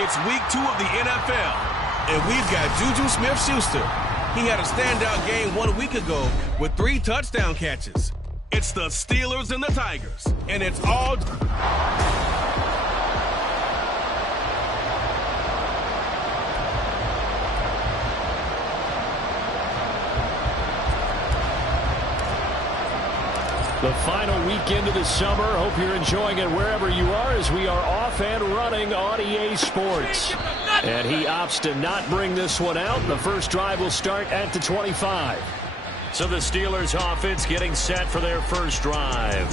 It's week 2 of the NFL, and we've got Juju Smith-Schuster. He had a standout game 1 week ago with 3 touchdown catches. It's the Steelers and the Tigers, and it's all... The final weekend of the summer. Hope you're enjoying it wherever you are as we are off and running on EA Sports. And he opts to not bring this one out. The first drive will start at the 25. So the Steelers offense getting set for their first drive.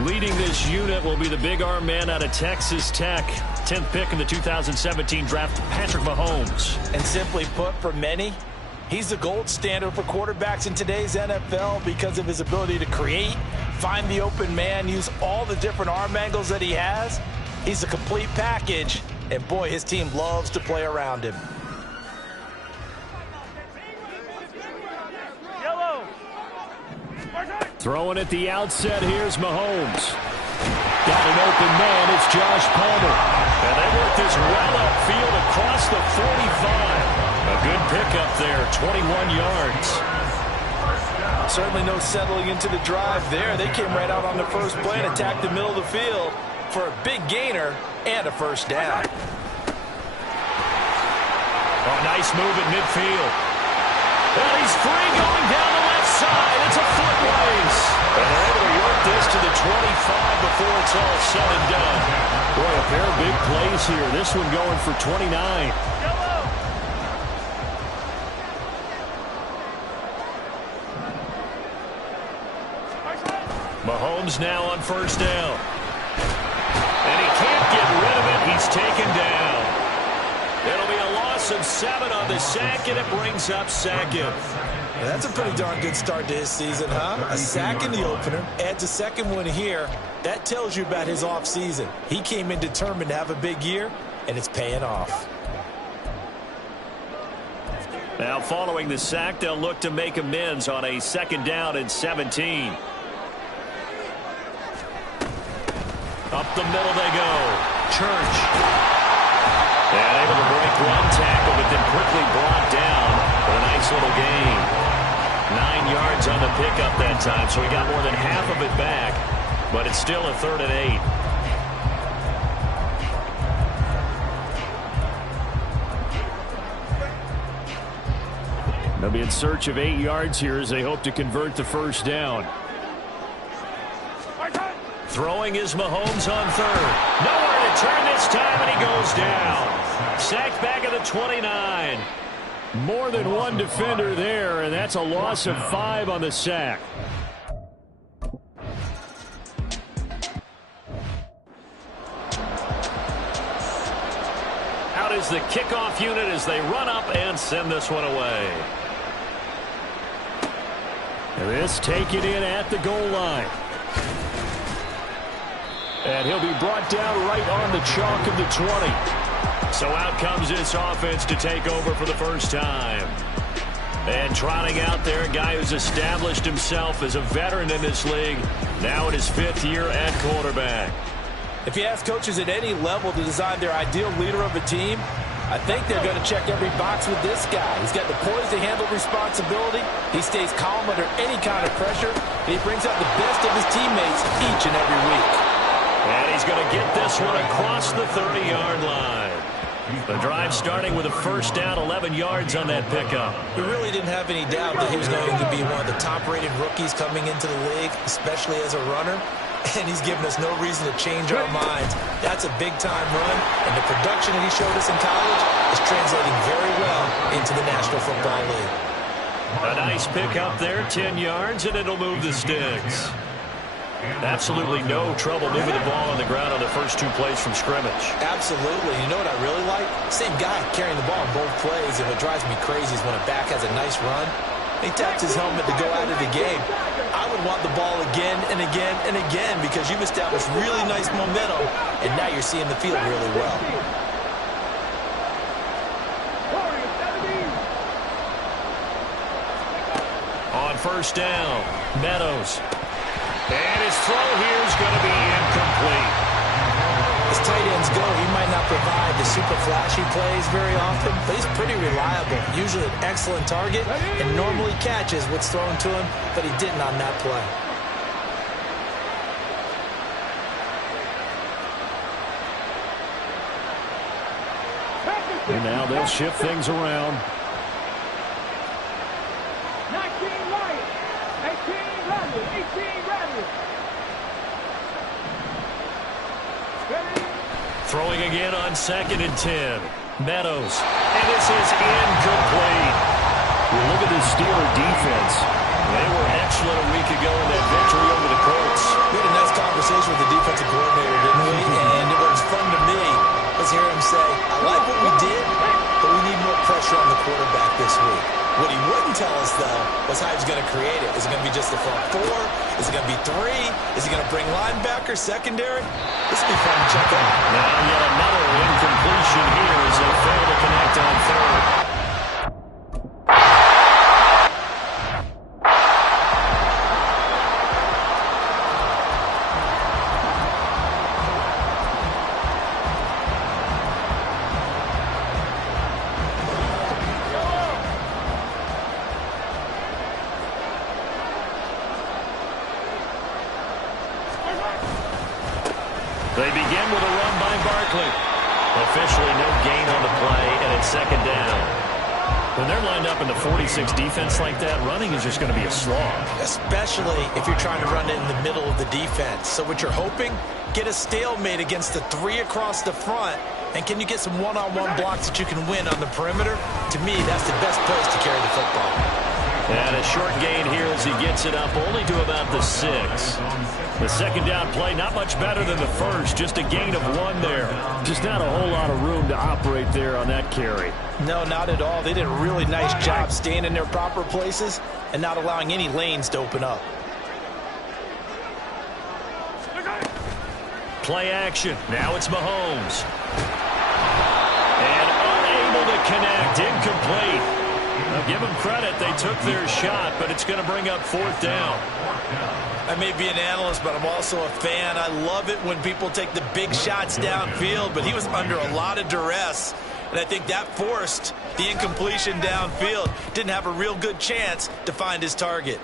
Leading this unit will be the big arm man out of Texas Tech. 10th pick in the 2017 draft, Patrick Mahomes. And simply put, for many, he's the gold standard for quarterbacks in today's NFL because of his ability to create, find the open man, use all the different arm angles that he has. He's a complete package, and boy, his team loves to play around him. Throwing at the outset, here's Mahomes. Got an open man, it's Josh Palmer. And they work this well upfield across the 45. A good pickup there, 21 yards. Certainly no settling into the drive there. They came right out on the first play and attacked the middle of the field for a big gainer and a first down. Oh, nice move at midfield. And he's free going down the left side. It's a foot race. And they're able to work this to the 25 before it's all said and done. Boy, a pair of big plays here. This one going for 29. Mahomes now on first down. And he can't get rid of it. He's taken down. It'll be a loss of 7 on the sack, and it brings up second. Yeah, that's a pretty darn good start to his season, huh? A sack in the opener, adds a second one here. That tells you about his offseason. He came in determined to have a big year, and it's paying off. Now following the sack, they'll look to make amends on a second down and 17. Up the middle they go. Church. And able to break one tackle, but then quickly brought down for a nice little gain. 9 yards on the pickup that time, so he got more than half of it back. But it's still a 3rd and 8. They'll be in search of 8 yards here as they hope to convert the first down. Throwing is Mahomes on 3rd. Nowhere to turn this time, and he goes down. Sacked back at the 29. More than one defender there, and that's a loss of 5 on the sack. Out is the kickoff unit as they run up and send this one away. And this taken in at the goal line. And he'll be brought down right on the chalk of the 20. So out comes this offense to take over for the first time. And trotting out there, a guy who's established himself as a veteran in this league, now in his 5th year at quarterback. If you ask coaches at any level to design their ideal leader of a team, I think they're going to check every box with this guy. He's got the poise to handle responsibility. He stays calm under any kind of pressure. And he brings out the best of his teammates each and every week. And he's going to get this one across the 30-yard line. The drive starting with a first down, 11 yards on that pickup. We really didn't have any doubt that he was going to be one of the top-rated rookies coming into the league, especially as a runner. And he's given us no reason to change our minds. That's a big-time run, and the production that he showed us in college is translating very well into the National Football League. A nice pickup there, 10 yards, and it'll move the sticks. Absolutely no trouble moving the ball on the ground on the first 2 plays from scrimmage. Absolutely. You know what I really like? Same guy carrying the ball on both plays, and what drives me crazy is when a back has a nice run, he taps his helmet to go out of the game. I would want the ball again and again and again because you've established really nice momentum, and now you're seeing the field really well. On first down, Meadows. And his throw here is going to be incomplete. His tight ends go, he might not provide the super flashy plays very often, but he's pretty reliable. Usually an excellent target and normally catches what's thrown to him, but he didn't on that play. And now they'll shift things around. 19 Lions, 18 Rebels, 18 Rebels. Throwing again on 2nd and 10. Meadows. And this is incomplete. You look at the Steeler defense. They were excellent a week ago in that victory over the Colts. We had a nice conversation with the defensive coordinator, didn't we? And it was fun to me to hear him say, I like what we did, but we need more pressure on the quarterback this week. What he wouldn't tell us, though, was how he's going to create it. Is it going to be just the front four? Is it going to be three? Is he going to bring linebackers, secondary? This will be fun to check out. Now yet another incompletion here as they fail to connect on 3rd. They begin with a run by Barkley. Officially no gain on the play, and it's 2nd down. When they're lined up in the 46 defense like that, running is just going to be a slog. Especially if you're trying to run it in the middle of the defense. So what you're hoping, get a stalemate against the 3 across the front, and can you get some one-on-one blocks that you can win on the perimeter? To me, that's the best place to carry the football. And a short gain here as he gets it up only to about the 6. The 2nd down play, not much better than the first. Just a gain of 1 there. Just not a whole lot of room to operate there on that carry. No, not at all. They did a really nice job staying in their proper places and not allowing any lanes to open up. Play action. Now it's Mahomes. And unable to connect. Incomplete. Now give them credit. They took their shot, but it's going to bring up 4th down. I may be an analyst, but I'm also a fan. I love it when people take the big shots downfield, but he was under a lot of duress, and I think that forced the incompletion downfield. Didn't have a real good chance to find his target.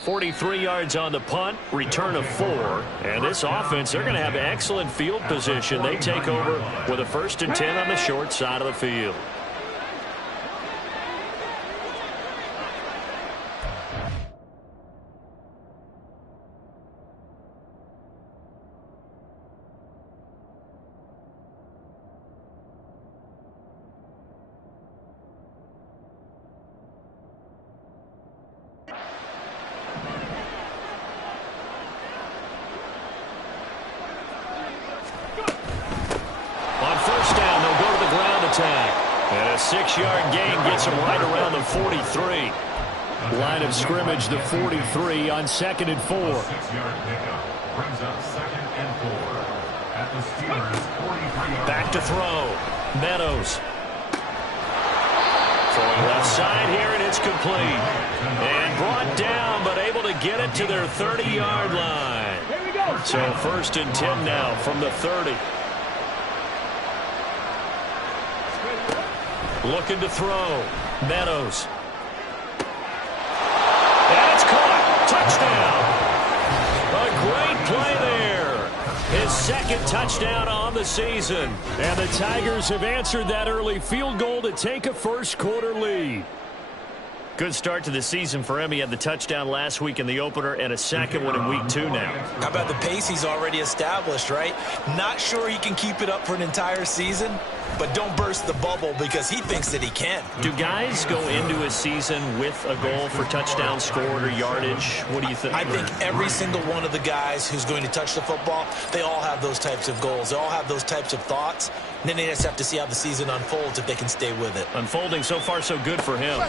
43 yards on the punt, return of 4. And this offense, they're going to have excellent field position. They take over with a 1st and 10 on the short side of the field. And a 6-yard gain gets him right around the 43. Line of scrimmage, the 43 on 2nd and 4. 6-yard pickup brings up 2nd and 4 at the Steelers' 43-yard. Back to throw. Meadows. Throwing left side here, and it's complete. And brought down, but able to get it to their 30-yard line. So 1st and 10 now from the 30. Looking to throw. Meadows. And it's caught. Touchdown. A great play there. His 2nd touchdown on the season. And the Tigers have answered that early field goal to take a first-quarter lead. Good start to the season for him. He had the touchdown last week in the opener and a 2nd one in week 2 now. How about the pace he's already established, right? Not sure he can keep it up for an entire season, but don't burst the bubble because he thinks that he can. Do guys go into a season with a goal for touchdown scored or yardage? What do you think? I think every single one of the guys who's going to touch the football, they all have those types of goals. They all have those types of thoughts. And then they just have to see how the season unfolds if they can stay with it. Unfolding so far so good for him.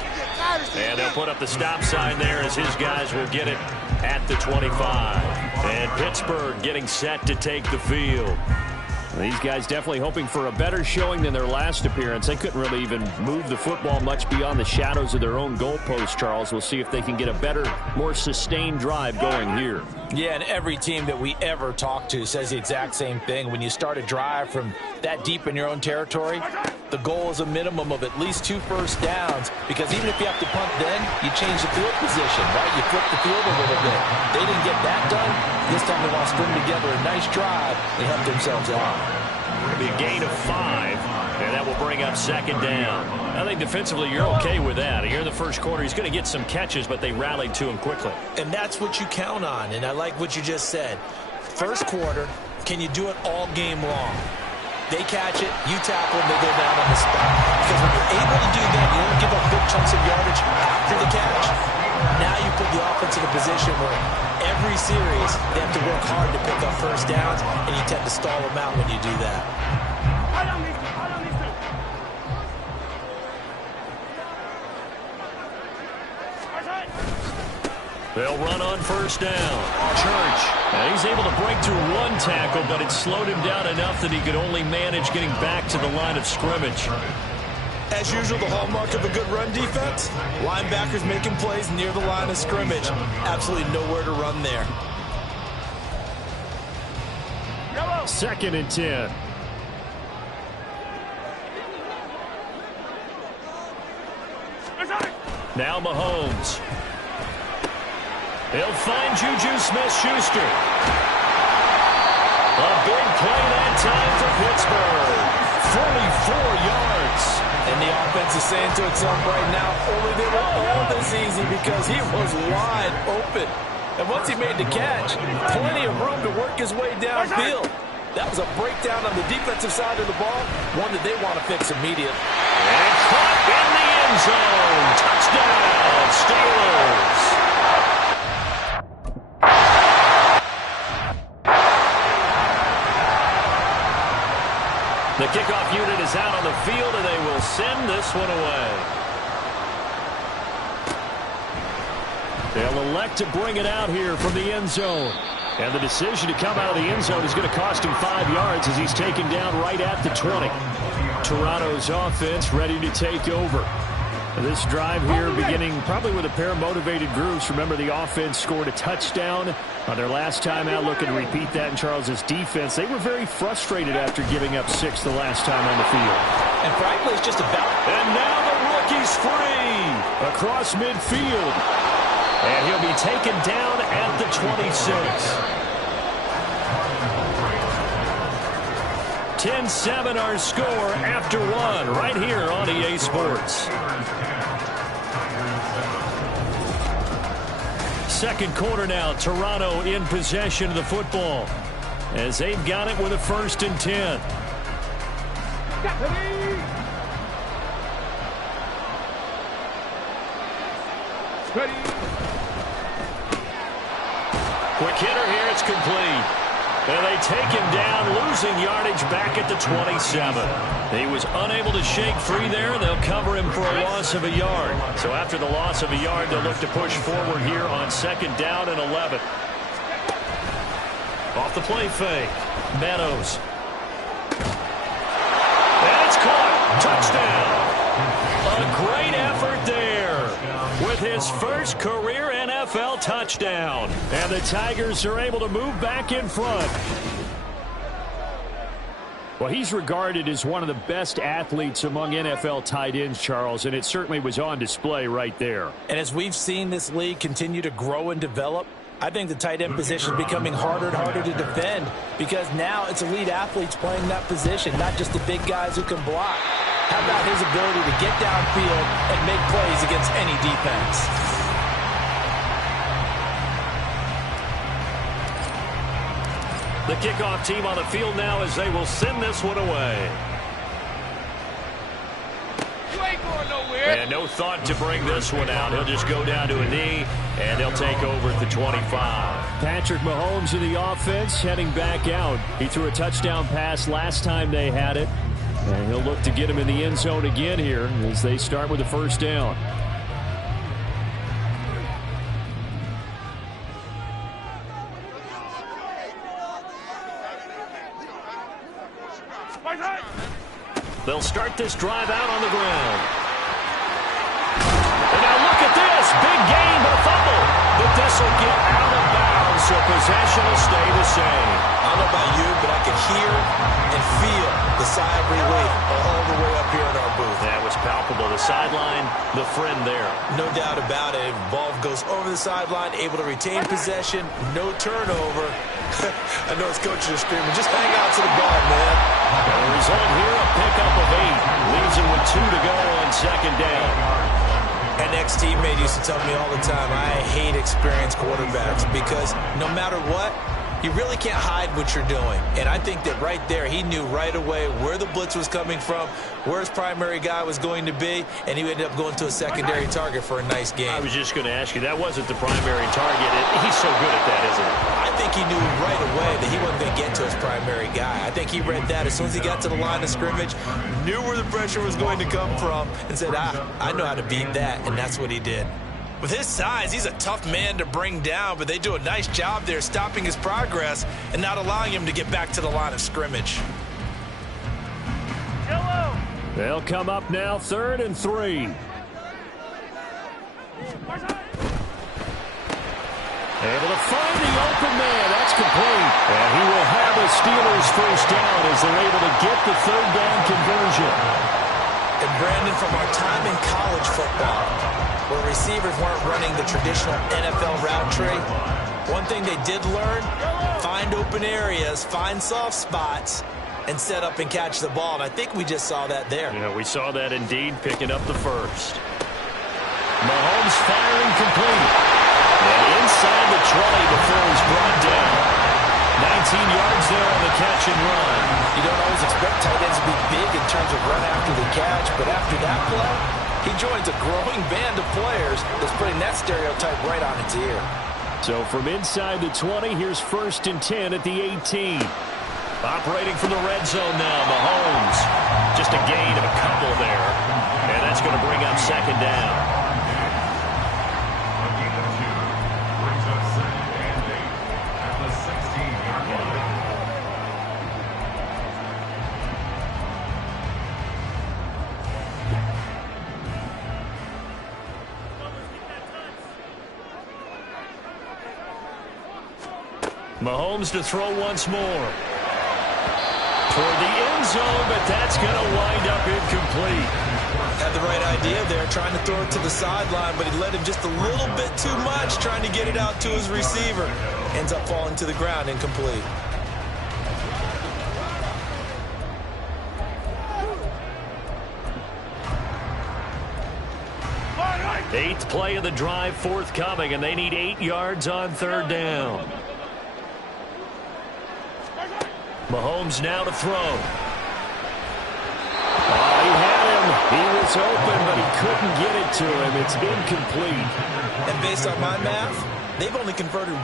And they'll put up the stop sign there as his guys will get it at the 25. And Pittsburgh getting set to take the field. These guys definitely hoping for a better showing than their last appearance. They couldn't really even move the football much beyond the shadows of their own goalpost, Charles. We'll see if they can get a better, more sustained drive going here. Yeah, and every team that we ever talk to says the exact same thing. When you start a drive from that deep in your own territory, the goal is a minimum of at least 2 first downs, because even if you have to punt then, you change the field position, right? You flip the field a little bit. They didn't get that done. This time they want to string together a nice drive and help themselves out. It'll be a gain of 5, and that will bring up 2nd down. I think defensively you're okay with that. Here in the first quarter, he's going to get some catches, but they rallied to him quickly. And that's what you count on, and I like what you just said. First quarter, can you do it all game long? They catch it, you tackle them, they go down on the spot. Because when you're able to do that, you don't give up big chunks of yardage after the catch. Now you put the offense in a position where every series they have to work hard to pick up first downs, and you tend to stall them out when you do that. They'll run on first down. Church. And he's able to break through 1 tackle, but it slowed him down enough that he could only manage getting back to the line of scrimmage. As usual, the hallmark of a good run defense, linebackers making plays near the line of scrimmage. Absolutely nowhere to run there. 2nd and 10. Now Mahomes. He'll find Juju Smith-Schuster. A big play that time for Pittsburgh. 44 yards. And the offense is saying to itself right now, only they were all this easy because he was wide open. And once he made the catch, plenty of room to work his way downfield. That was a breakdown on the defensive side of the ball, one that they want to fix immediately. And caught in the end zone. Touchdown, Steelers. The kickoff unit is out on the field, and they will send this one away. They'll elect to bring it out here from the end zone. And the decision to come out of the end zone is going to cost him 5 yards as he's taken down right at the 20. Toronto's offense ready to take over. This drive here beginning probably with a pair of motivated groups. Remember, the offense scored a touchdown on their last time out. Looking to repeat that in Charles's defense. They were very frustrated after giving up 6 the last time on the field. And frankly, it's just about... And now the rookie's free across midfield. And he'll be taken down at the 26. 10-7 our score after 1 right here on EA Sports. Second quarter now, Toronto in possession of the football as they've got it with a 1st and 10. Quick hitter here, it's complete. And they take him down, losing yardage back at the 27. He was unable to shake free there. They'll cover him for a loss of a yard. So after the loss of a yard, they'll look to push forward here on 2nd down and 11. Off the play fake. Meadows. And it's caught. Touchdown. A great effort there with his first career NFL touchdown. And the Tigers are able to move back in front. Well, he's regarded as one of the best athletes among NFL tight ends, Charles, and it certainly was on display right there. And as we've seen this league continue to grow and develop, I think the tight end position is becoming harder and harder to defend because now it's elite athletes playing that position, not just the big guys who can block. How about his ability to get downfield and make plays against any defense? The kickoff team on the field now as they will send this one away. You ain't going nowhere. And no thought to bring this one out. He'll just go down to a knee, and they'll take over at the 25. Patrick Mahomes in the offense heading back out. He threw a touchdown pass last time they had it. And he'll look to get him in the end zone again here as they start with the 1st down. They'll start this drive out on the ground. And now look at this. Big gain, but a fumble. But this will get out of bounds. So possession will stay the same. I don't know about you, but I could hear and feel the sigh of relief all the way up here in our booth. That was palpable. The sideline, the friend there. No doubt about it. Ball goes over the sideline, able to retain possession, no turnover. I know his coaches are screaming, just hang on to the ball, man. And the result here, a pickup of 8. Leaves him with 2 to go on second down. An ex-teammate used to tell me all the time, I hate experienced quarterbacks because no matter what, you really can't hide what you're doing. And I think that right there, he knew right away where the blitz was coming from, where his primary guy was going to be, and he ended up going to a secondary target for a nice game. I was just going to ask you, that wasn't the primary target. He's so good at that, isn't he? I think he knew right away that he wasn't going to get to his primary guy. I think he read that as soon as he got to the line of scrimmage, knew where the pressure was going to come from, and said, I know how to beat that, and that's what he did. With his size, he's a tough man to bring down, but they do a nice job there stopping his progress and not allowing him to get back to the line of scrimmage. They'll come up now, 3rd and 3. Able to find the open man. That's complete. And he will have a Steelers first down as they're able to get the 3rd down conversion. And Brandon, from our time in college football, where receivers weren't running the traditional NFL route tree, one thing they did learn, find open areas, find soft spots, and set up and catch the ball. And I think we just saw that there. Yeah, we saw that indeed, picking up the first. Mahomes firing complete. And inside the 20 before he's brought down. 19 yards there on the catch and run. You don't always expect tight ends to be big in terms of run after the catch, but after that play, he joins a growing band of players that's putting that stereotype right on its ear. So from inside the 20, here's 1st and 10 at the 18. Operating from the red zone now, Mahomes. Just a gain of a couple there. And that's going to bring up 2nd down. A gain of 2 brings up 2nd and 8 at the 16-yard line. Mahomes to throw once more. Toward the end zone, but that's going to wind up incomplete. Had the right idea there, trying to throw it to the sideline, but he led him just a little bit too much, trying to get it out to his receiver. Ends up falling to the ground, incomplete. Eighth play of the drive forthcoming, and they need 8 yards on 3rd down. Mahomes now to throw. Oh, he had him. He was open, but he couldn't get it to him. It's incomplete. And based on my math, they've only converted.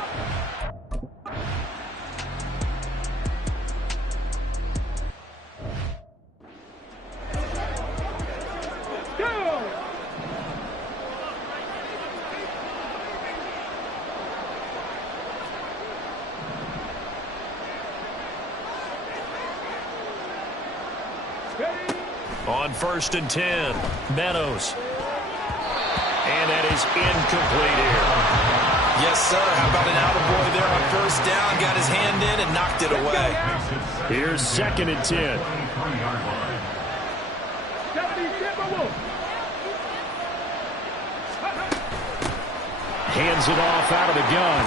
On 1st and 10, Meadows. And that is incomplete here. Yes, sir. How about an attaboy there on 1st down? Got his hand in and knocked it away. Here's 2nd and 10. Hands it off out of the gun.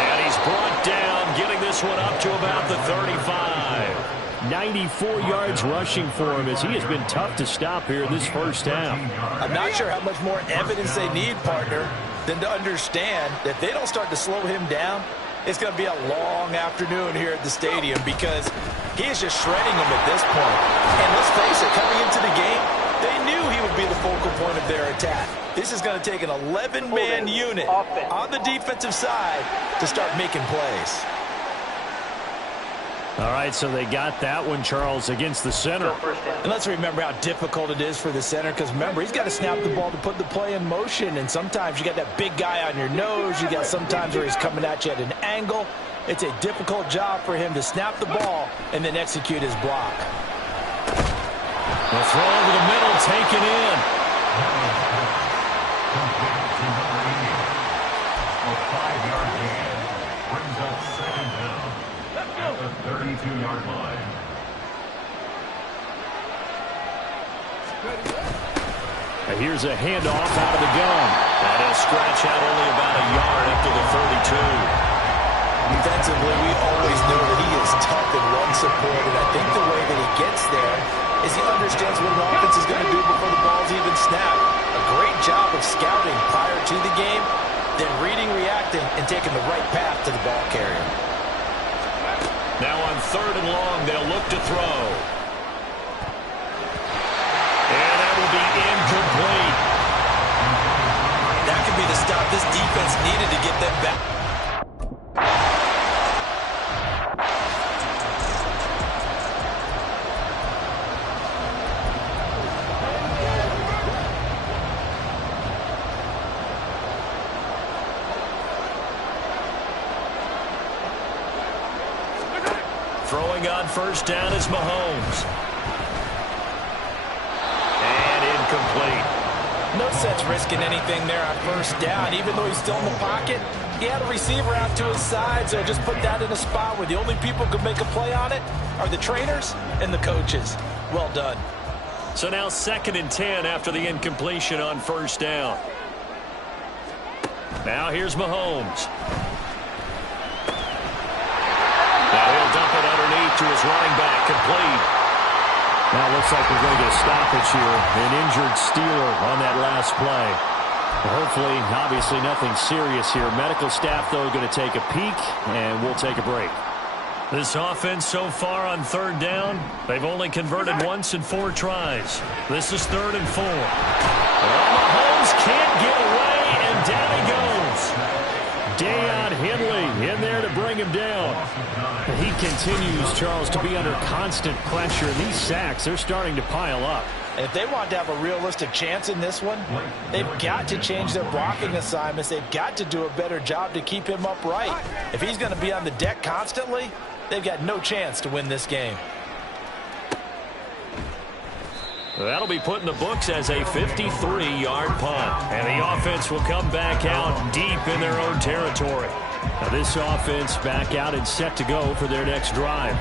And he's brought down, getting this one up to about the 35. 94 yards rushing for him as he has been tough to stop here this first half. I'm not sure how much more evidence they need, partner, than to understand that if they don't start to slow him down, it's going to be a long afternoon here at the stadium because he is just shredding them at this point. And let's face it, coming into the game, they knew he would be the focal point of their attack. This is going to take an 11-man unit on the defensive side to start making plays. All right, so they got that one, Charles, against the center. And let's remember how difficult it is for the center because, remember, he's got to snap the ball to put the play in motion, and sometimes you got that big guy on your nose. You got sometimes where he's coming at you at an angle. It's a difficult job for him to snap the ball and then execute his block. The throw over the middle, taken in. A 5-yard gain. brings up second down at the 32-yard line. Here's a handoff out of the gun. And he'll scratch out only about a yard up to the 32. Defensively, we always know that he is tough in run support, and I think the way that he gets there is he understands what an offense is going to do before the ball's even snapped. A great job of scouting prior to the game, then reading, reacting, and taking the right path to the ball carrier. Now on 3rd and long, they'll look to throw. And that will be incomplete. That could be the stop this defense needed to get them back. Throwing on 1st down is Mahomes. And incomplete. No sense risking anything there on 1st down. Even though he's still in the pocket, he had a receiver out to his side, so just put that in a spot where the only people who can make a play on it are the trainers and the coaches. Well done. So now 2nd and 10 after the incompletion on 1st down. Now here's Mahomes. Now he'll dump it underneath to his running back, complete. Now it looks like we're going to get a stoppage here. An injured Steeler on that last play. Hopefully, obviously nothing serious here. Medical staff, though, going to take a peek, and we'll take a break. This offense so far on 3rd down, they've only converted once in 4 tries. This is 3rd and 4. Well, Mahomes can't get away, and down he goes. Deion Henley in there to bring him down. He continues, Charles, to be under constant pressure. These sacks, they're starting to pile up. And if they want to have a realistic chance in this one, they've got to change their blocking assignments. They've got to do a better job to keep him upright. If he's going to be on the deck constantly, they've got no chance to win this game. That'll be put in the books as a 53-yard punt. And the offense will come back out deep in their own territory. Now this offense back out and set to go for their next drive.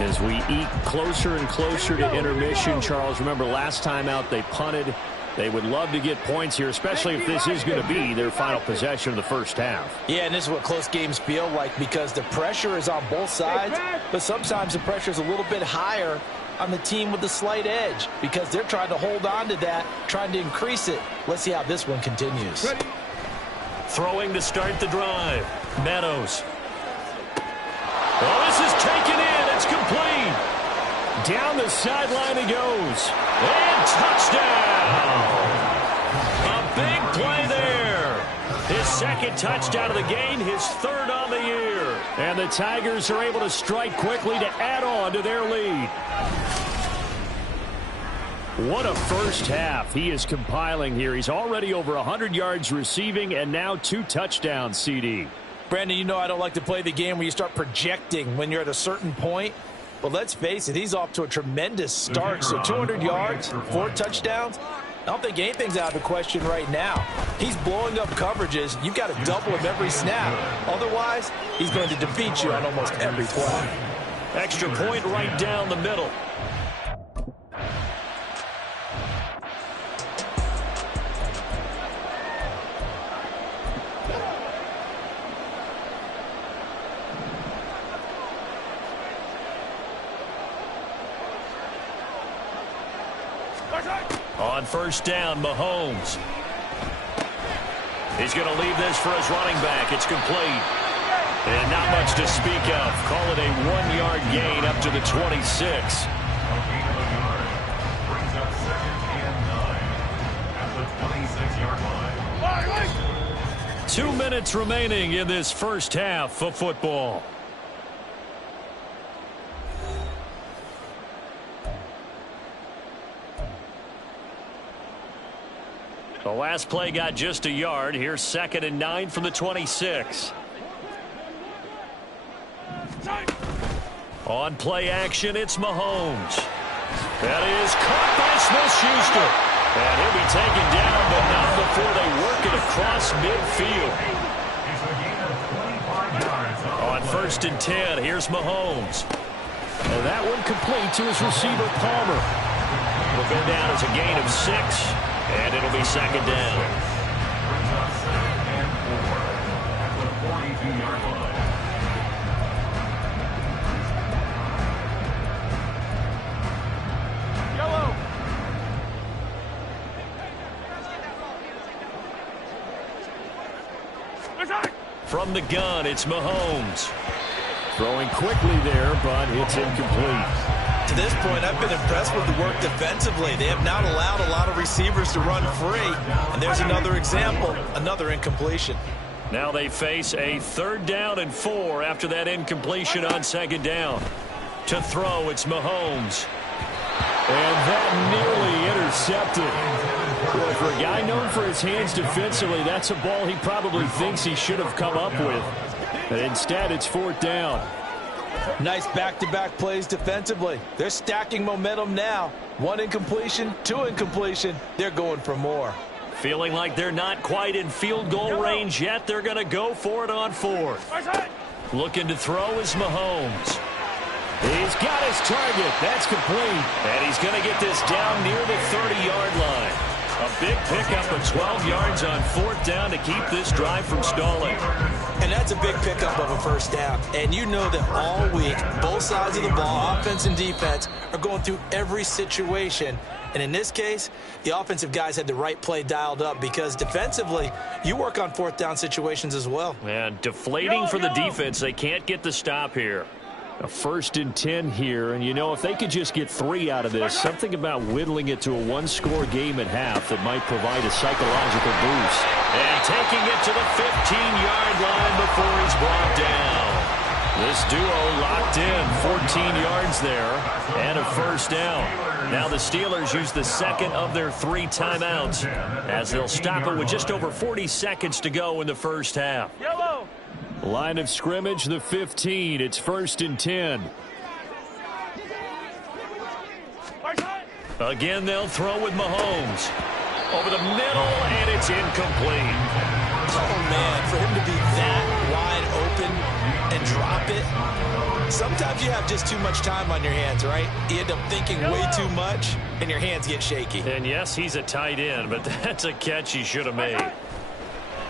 As we eke closer and closer to intermission, Charles, remember last time out they punted. They would love to get points here, especially if this is going to be their final possession of the 1st half. Yeah, and this is what close games feel like because the pressure is on both sides, but sometimes the pressure is a little bit higher on the team with the slight edge because they're trying to hold on to that, trying to increase it. Let's see how this one continues. Throwing to start the drive. Meadows. Oh, this is taken in. It's complete. Down the sideline he goes. And touchdown. A big play there. His 2nd touchdown of the game, his 3rd on the year. And the Tigers are able to strike quickly to add on to their lead. What a 1st half he is compiling here. He's already over 100 yards receiving and now 2 touchdowns, CD. Brandon, you know I don't like to play the game where you start projecting when you're at a certain point. But let's face it, he's off to a tremendous start. So 200 yards, 4 touchdowns. I don't think anything's out of the question right now. He's blowing up coverages. You've got to double him every snap. Otherwise, he's going to defeat you on almost every play. Extra point right down the middle. On 1st down, Mahomes. He's going to leave this for his running back. It's complete. And not much to speak of. Call it a 1-yard gain up to the 26. Brings up 2nd and 9 at the 26-yard line. 2 minutes remaining in this 1st half of football. The last play got just a yard. Here's 2nd and 9 from the 26. On play action, it's Mahomes. That is caught by Smith-Schuster. And he'll be taken down, but not before they work it across midfield. 1st and 10. Here's Mahomes. And that one complete to his receiver, Palmer. It'll go down as a gain of 6, and it'll be 2nd down. At the 42-yard line. From the gun, it's Mahomes. Throwing quickly there, but it's incomplete. To this point, I've been impressed with the work defensively. They have not allowed a lot of receivers to run free. And there's another example, another incompletion. Now they face a 3rd down and 4 after that incompletion on 2nd down. To throw, it's Mahomes. And that nearly intercepted. Boy, for a guy known for his hands defensively, that's a ball he probably thinks he should have come up with. But instead, it's 4th down. Nice back-to-back plays defensively. They're stacking momentum now. 1 incompletion, 2 incompletion. They're going for more. Feeling like they're not quite in field goal range yet. They're going to go for it on 4th. Looking to throw is Mahomes. He's got his target. That's complete. And he's going to get this down near the 30-yard line. A big pickup of 12 yards on 4th down to keep this drive from stalling. And that's a big pickup of a 1st down. And you know that all week, both sides of the ball, offense and defense, are going through every situation. And in this case, the offensive guys had the right play dialed up because defensively, you work on 4th down situations as well. And deflating for the defense. They can't get the stop here. A 1st and 10 here, and you know, if they could just get 3 out of this, something about whittling it to a 1-score game at half that might provide a psychological boost. And taking it to the 15-yard line before he's brought down. This duo locked in, 14 yards there, and a 1st down. Now the Steelers use the 2nd of their 3 timeouts as they'll stop it with just over 40 seconds to go in the 1st half. Yellow. Line of scrimmage, the 15. It's 1st and 10. Again, they'll throw with Mahomes. Over the middle, and it's incomplete. Oh, man, for him to be that wide open and drop it. Sometimes you have just too much time on your hands, right? You end up thinking way too much, and your hands get shaky. And yes, he's a tight end, but that's a catch he should have made.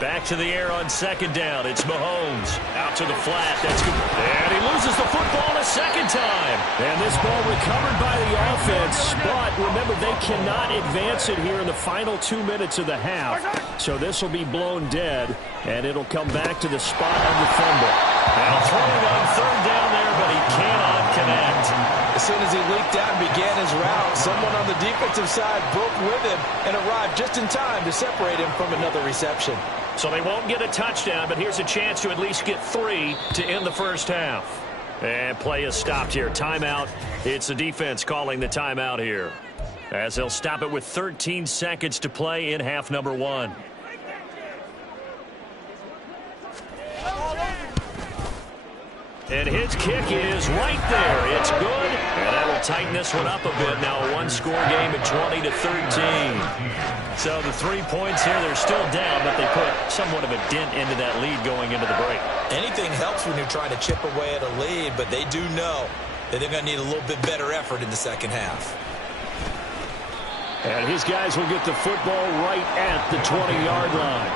Back to the air on 2nd down. It's Mahomes. Out to the flat. That's good. And he loses the football a 2nd time. And this ball recovered by the offense. But remember, they cannot advance it here in the final 2 minutes of the half. So this will be blown dead. And it'll come back to the spot on the fumble. Now throwing on 3rd down there, but he cannot connect. As soon as he leaked out and began his route, someone on the defensive side broke with him and arrived just in time to separate him from another reception. So they won't get a touchdown, but here's a chance to at least get 3 to end the 1st half. And play is stopped here. Timeout. It's the defense calling the timeout here, as they'll stop it with 13 seconds to play in half number 1. And his kick is right there. It's good. And that'll tighten this one up a bit. Now a 1-score game at 20-13. So the 3 points here, they're still down, but they put somewhat of a dent into that lead going into the break. Anything helps when you're trying to chip away at a lead, but they do know that they're going to need a little bit better effort in the 2nd half. And his guys will get the football right at the 20-yard line.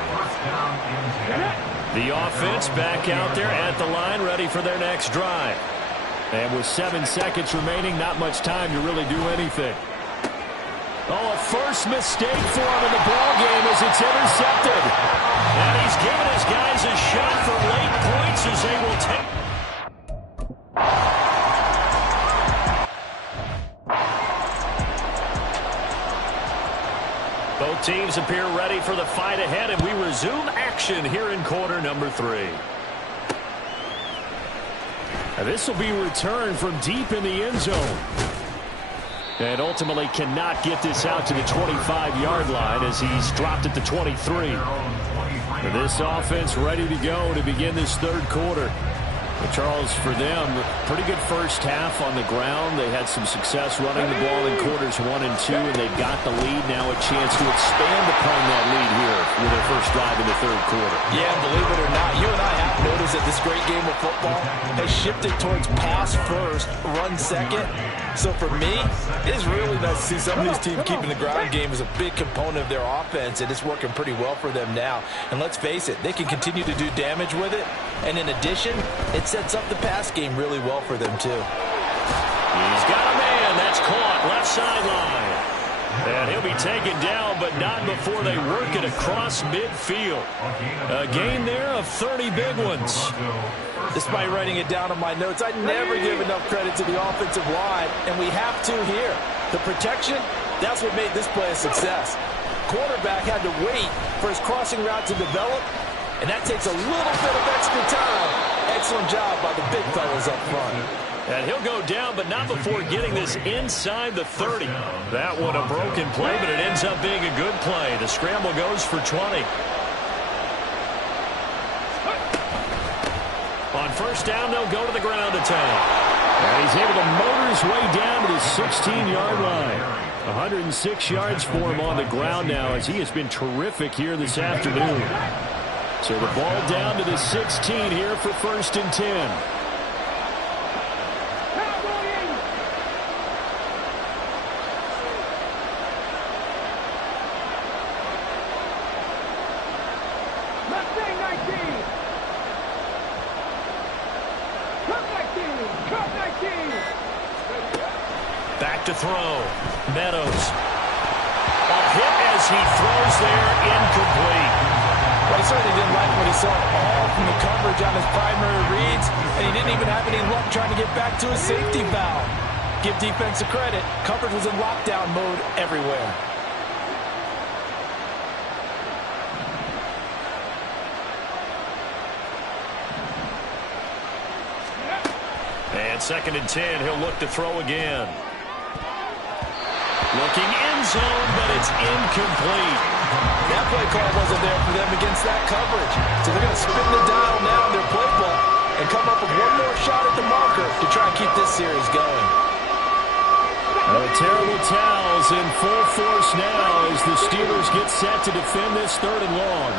The offense back out there at the line, ready for their next drive. And with 7 seconds remaining, not much time to really do anything. Oh, a first mistake for him in the ball game as it's intercepted. And he's giving his guys a shot for late points as they will take. Both teams appear ready for the fight ahead, and we resume action here in quarter number 3. And this will be returned from deep in the end zone. And ultimately cannot get this out to the 25-yard line as he's dropped at the 23. This offense ready to go to begin this 3rd quarter. Well, Charles, for them, pretty good first half on the ground. They had some success running the ball in quarters 1 and 2, and they've got the lead. Now a chance to expand upon that lead here with their first drive in the third quarter. Yeah, believe it or not, you and I have noticed that this great game of football has shifted towards pass first, run second. So for me, it is really nice to see some of these teams keeping the ground game as a big component of their offense, and it's working pretty well for them now. And let's face it, they can continue to do damage with it. And in addition, it sets up the pass game really well for them, too. He's got a man. That's caught. Left sideline. And he'll be taken down, but not before they work it across midfield. A gain there of 30 big ones. Despite writing it down on my notes, I never give enough credit to the offensive line, and we have to here. The protection, that's what made this play a success. Quarterback had to wait for his crossing route to develop, and that takes a little bit of extra time. Excellent job by the big fellas up front. And he'll go down, but not before getting this inside the 30. That one a broken play, but it ends up being a good play. The scramble goes for 20. On first down, they'll go to the ground attack. And he's able to motor his way down to the 16-yard line. 106 yards for him on the ground now, as he has been terrific here this afternoon. So the ball down to the 16 here for 1st and 10. Back to throw. Meadows. A hit as he throws there, incomplete. Well, he certainly didn't like what he saw all from the coverage on his primary reads, and he didn't even have any luck trying to get back to his safety valve. Give defense a credit. Coverage was in lockdown mode everywhere. And 2nd and 10, he'll look to throw again. Looking end zone, but it's incomplete. That play call wasn't there for them against that coverage. So they're going to spin the dial now in their playbook and come up with one more shot at the marker to try and keep this series going. Terrible towels in full force now as the Steelers get set to defend this 3rd and long.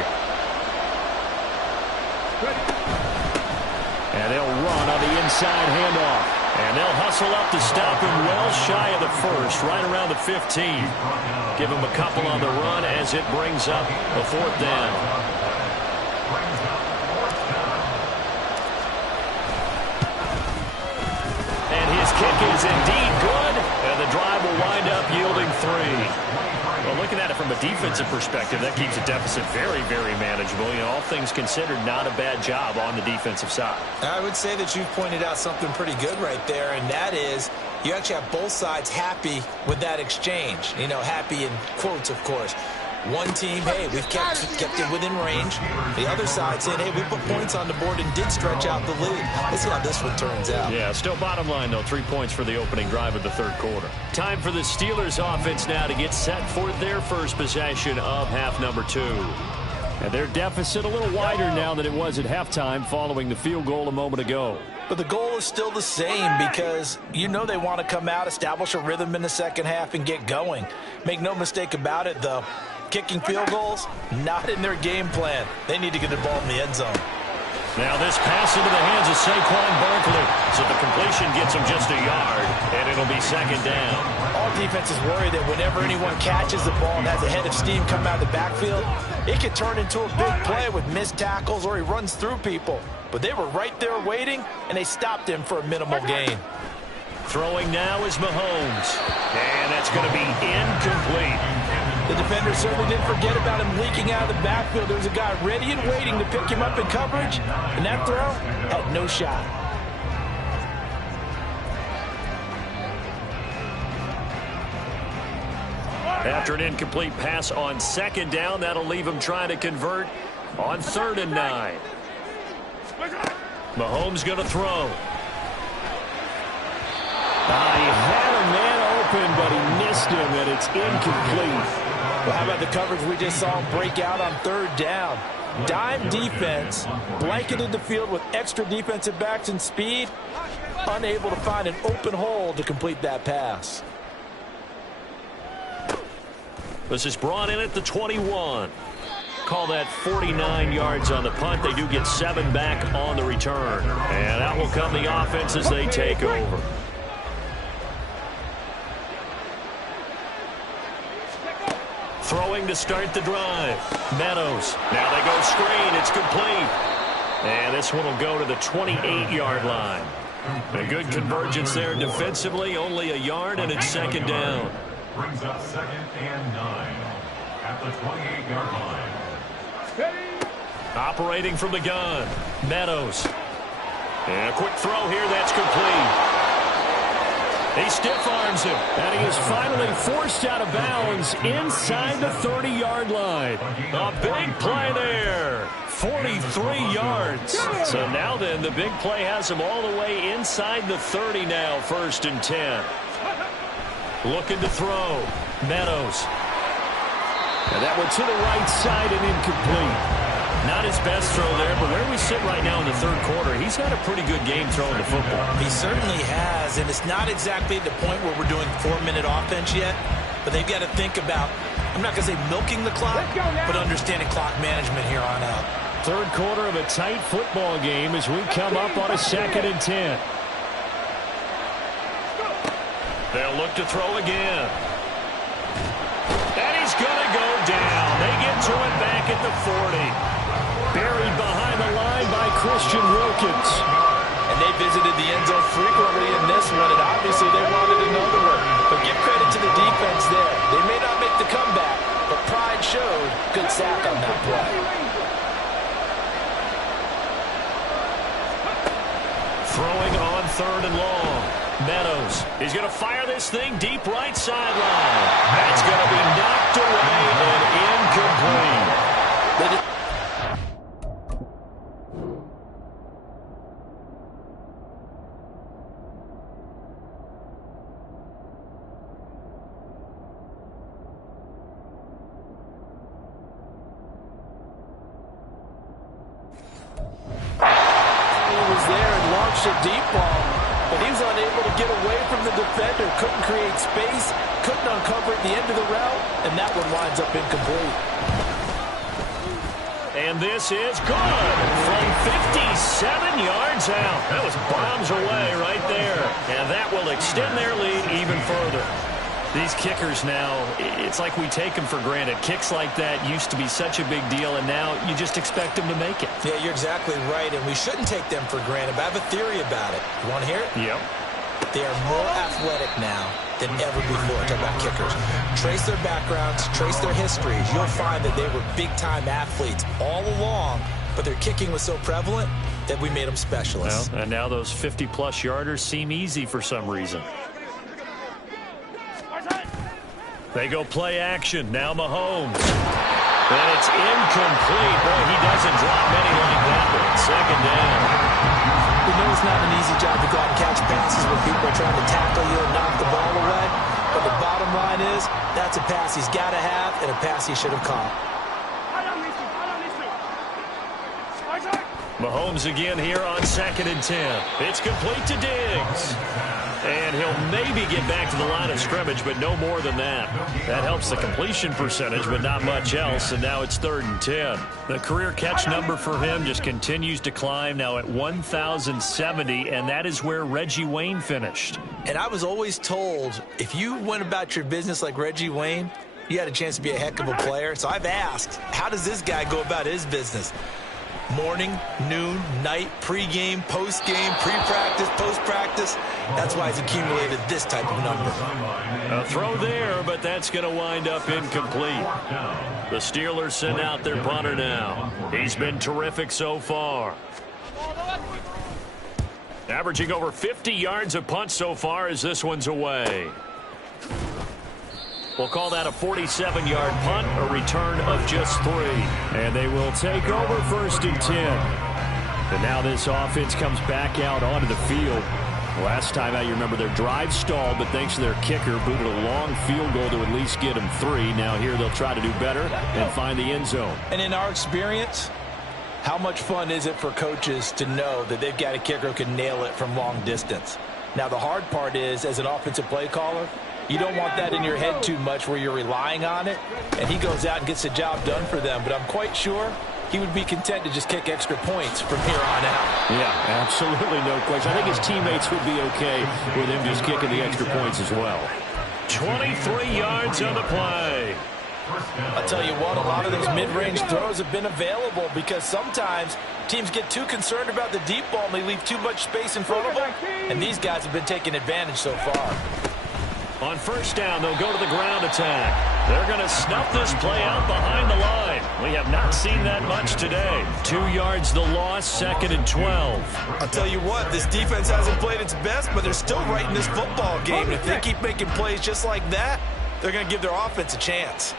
And they'll run on the inside handoff. And they'll hustle up to stop him well shy of the 1st, right around the 15. Give him a couple on the run as it brings up a 4th down. And his kick is indeed good, and the drive will wind up yielding 3. Well, looking at it from a defensive perspective, that keeps a deficit very, very manageable. You know, all things considered, not a bad job on the defensive side. I would say that you've pointed out something pretty good right there, and that is you actually have both sides happy with that exchange. You know, happy in quotes, of course. One team, hey, we've kept it within range. The other side saying, hey, we put points on the board and did stretch out the lead. Let's see how this one turns out. Yeah, still bottom line, though, 3 points for the opening drive of the 3rd quarter. Time for the Steelers offense now to get set for their first possession of half number 2. And their deficit a little wider now than it was at halftime following the field goal a moment ago. But the goal is still the same because you know they want to come out, establish a rhythm in the second half, and get going. Make no mistake about it, though. Kicking field goals, not in their game plan. They need to get the ball in the end zone. Now this pass into the hands of Saquon Barkley. So the completion gets him just a yard, and it'll be 2nd down. All defenses worry that whenever anyone catches the ball and has a head of steam come out of the backfield, it can turn into a big play with missed tackles or he runs through people. But they were right there waiting, and they stopped him for a minimal gain. Throwing now is Mahomes. And that's going to be incomplete. The defender certainly didn't forget about him leaking out of the backfield. There was a guy ready and waiting to pick him up in coverage, and that throw had no shot. After an incomplete pass on 2nd down, that'll leave him trying to convert on 3rd and 9. Mahomes going to throw. He had a man open, but he missed him, and it's incomplete. Well, how about the coverage we just saw him break out on 3rd down? Dime defense, blanketed the field with extra defensive backs and speed, unable to find an open hole to complete that pass. This is brought in at the 21. Call that 49 yards on the punt. They do get 7 back on the return. And out will come the offense as they take over. Throwing to start the drive. Meadows. Now they go screen. It's complete. And this one will go to the 28-yard line. A good convergence there defensively. Only a yard, and it's second down. Brings up 2nd and 9 at the 28-yard line. Operating from the gun. Meadows. And a quick throw here. That's complete. He stiff arms him. And he is finally forced out of bounds inside the 30-yard line. A big play there. 43 yards. So now then, the big play has him all the way inside the 30 now. 1st and 10. Looking to throw. Meadows. And that one to the right side and incomplete. Not his best throw there, but where we sit right now in the 3rd quarter, he's had a pretty good game throwing the football. He certainly has, and it's not exactly the point where we're doing 4-minute offense yet, but they've got to think about, I'm not going to say milking the clock, but understanding clock management here on out. 3rd quarter of a tight football game as we come up on a 2nd and 10. They'll look to throw again. And he's going to go down. They get to it back at the 40. Buried behind the line by Christian Wilkins. And they visited the end zone frequently in this one, and obviously they wanted another one. But give credit to the defense there. They may not make the comeback, but pride showed. Good sack on that play. Throwing on 3rd and long. Meadows. He's going to fire this thing deep right sideline. That's going to be knocked away and incomplete. A deep ball, but he was unable to get away from the defender, couldn't create space, couldn't uncover at the end of the route, and that one winds up incomplete. And this is good from 57 yards out. That was bombs away right there, and that will extend their lead even further. These kickers now, it's like we take them for granted. Kicks like that used to be such a big deal, and now you just expect them to make it. Yeah, you're exactly right, and we shouldn't take them for granted, but I have a theory about it. You want to hear it? Yep. They are more athletic now than ever before. Talk about kickers. Trace their backgrounds, trace their histories. You'll find that they were big-time athletes all along, but their kicking was so prevalent that we made them specialists. Well, and now those 50-plus yarders seem easy for some reason. They go play action. Now Mahomes. And it's incomplete. Boy, he doesn't drop many like that one. 2nd down. We know it's not an easy job to go out and catch passes when people are trying to tackle you and knock the ball away. But the bottom line is, that's a pass he's got to have and a pass he should have caught. Mahomes again here on 2nd and 10. It's complete to Diggs. And he'll maybe get back to the line of scrimmage, but no more than that. That helps the completion percentage, but not much else, and now it's 3rd and 10. The career catch number for him just continues to climb, now at 1,070, and that is where Reggie Wayne finished. And I was always told, if you went about your business like Reggie Wayne, you had a chance to be a heck of a player. So I've asked, how does this guy go about his business? Morning, noon, night, pregame, postgame, pre-practice, post-practice. That's why he's accumulated this type of number. A throw there, but that's going to wind up incomplete. The Steelers send out their punter now. He's been terrific so far. Averaging over 50 yards a punt so far as this one's away. We'll call that a 47-yard punt, a return of just 3. And they will take over 1st and 10. And now this offense comes back out onto the field. Last time out, you remember their drive stalled, but thanks to their kicker, booted a long field goal to at least get them 3. Now here they'll try to do better and find the end zone. And in our experience, How much fun is it for coaches to know that they've got a kicker who can nail it from long distance? Now, the hard part is, as an offensive play caller, you don't want that in your head too much where you're relying on it, and he goes out and gets the job done for them. But I'm quite sure he would be content to just kick extra points from here on out. Yeah, absolutely no question. I think his teammates would be okay with him just kicking the extra points as well. 23 yards on the play. I'll tell you what, a lot of those mid-range throws have been available because sometimes teams get too concerned about the deep ball and they leave too much space in front of them, and these guys have been taking advantage so far. On first down, they'll go to the ground attack. They're going to snuff this play out behind the line. We have not seen that much today. 2 yards the loss, 2nd and 12. I'll tell you what, this defense hasn't played its best, but they're still right in this football game. If they keep making plays just like that, they're going to give their offense a chance.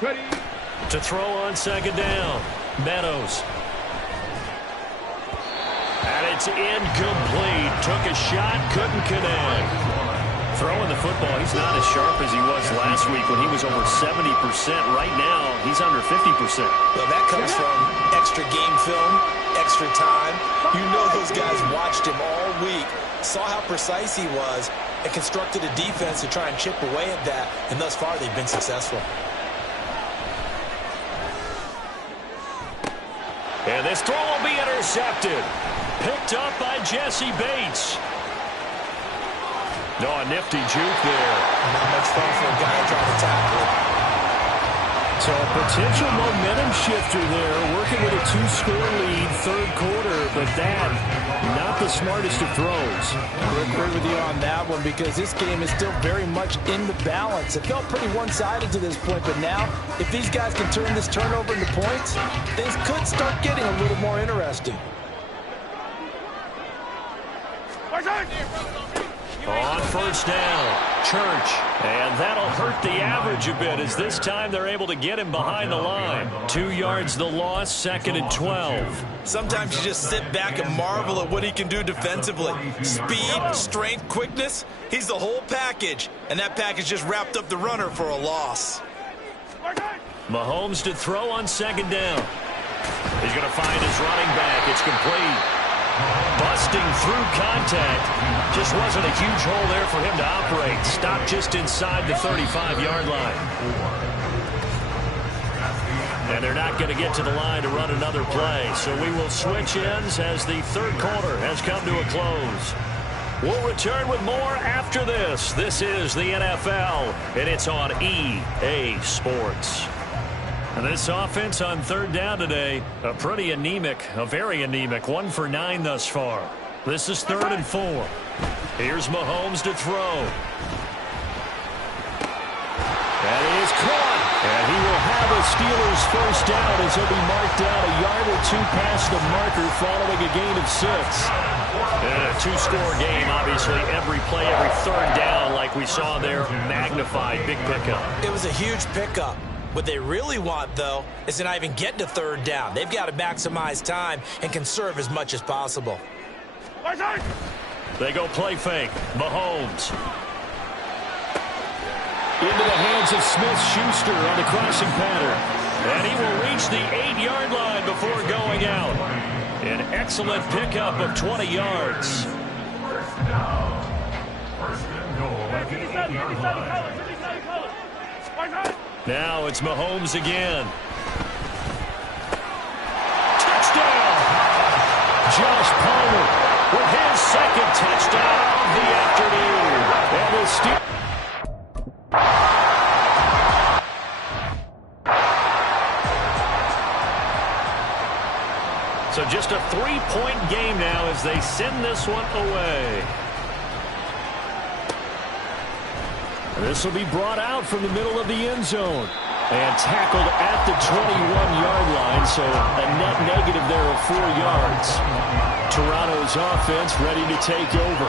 Ready. To throw on 2nd down. Meadows. And it's incomplete. Took a shot, couldn't connect. Throwing the football, he's not as sharp as he was last week when he was over 70%. Right now, he's under 50%. Well, that comes from extra game film, extra time. You know those guys watched him all week, saw how precise he was, and constructed a defense to try and chip away at that, and thus far they've been successful. And this throw will be intercepted. Picked up by Jesse Bates. No, a nifty juke there. Not much fun for a guy trying to tackle it. So a potential momentum shifter there, working with a 2-score lead, 3rd quarter, but that, not the smartest of throws. I agree with you on that one because this game is still very much in the balance. It felt pretty one-sided to this point, but now, if these guys can turn this turnover into points, things could start getting a little more interesting. On first down, Church. And that'll hurt the average a bit as this time they're able to get him behind the line. 2 yards the loss, 2nd and 12. Sometimes you just sit back and marvel at what he can do defensively. Speed, strength, quickness, he's the whole package. And that package just wrapped up the runner for a loss. Mahomes to throw on 2nd down. He's going to find his running back. It's complete. Busting through contact. Just wasn't a huge hole there for him to operate. Stopped just inside the 35-yard line. And they're not going to get to the line to run another play. So we will switch ends as the 3rd quarter has come to a close. We'll return with more after this. This is the NFL, and it's on EA Sports. And this offense on 3rd down today, a pretty anemic, a very anemic, 1 for 9 thus far. This is 3rd and 4. Here's Mahomes to throw. That is caught. And he will have a Steelers first down as he'll be marked down a yard or 2 past the marker following a gain of 6. And a 2-score game, obviously, every play, every 3rd down like we saw there, magnified, big pickup. It was a huge pickup. What they really want, though, is to not even get to 3rd down. They've got to maximize time and conserve as much as possible. They go play fake. Mahomes. Into the hands of Smith-Schuster on the crossing pattern. And he will reach the 8-yard line before going out. An excellent pickup of 20 yards. First and goal at the 8-yard line. Now it's Mahomes again. Touchdown! Josh Palmer with his 2nd touchdown of the afternoon. And the Steelers. So just a 3-point game now as they send this one away. This will be brought out from the middle of the end zone and tackled at the 21-yard line, so a net negative there of 4 yards. Toronto's offense ready to take over.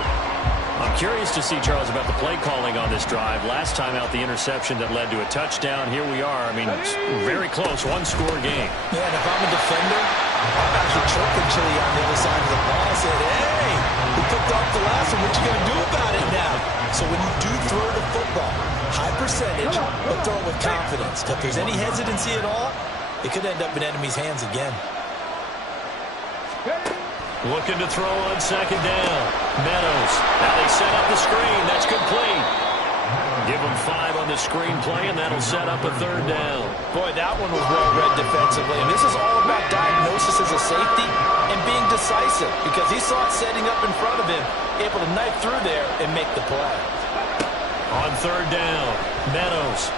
I'm curious to see, Charles, about the play calling on this drive. Last time out, the interception that led to a touchdown. Here we are. I mean, it's very close, 1-score game. Yeah, and if I'm a defender, I'm actually chirping Chili on the other side of the ball. I said, hey, we picked off the last one. What you going to do about it now? So when you do throw the football, high percentage, but throw it with confidence. If there's any hesitancy at all, it could end up in enemy's hands again. Looking to throw on second down. Meadows. Now they set up the screen. That's complete. Give him 5 on the screen play, and that'll set up a third down. Boy, that one was well read defensively. And this is all about diagnosis as a safety and being decisive, because he saw it setting up in front of him, able to knife through there and make the play. On third down, Meadows.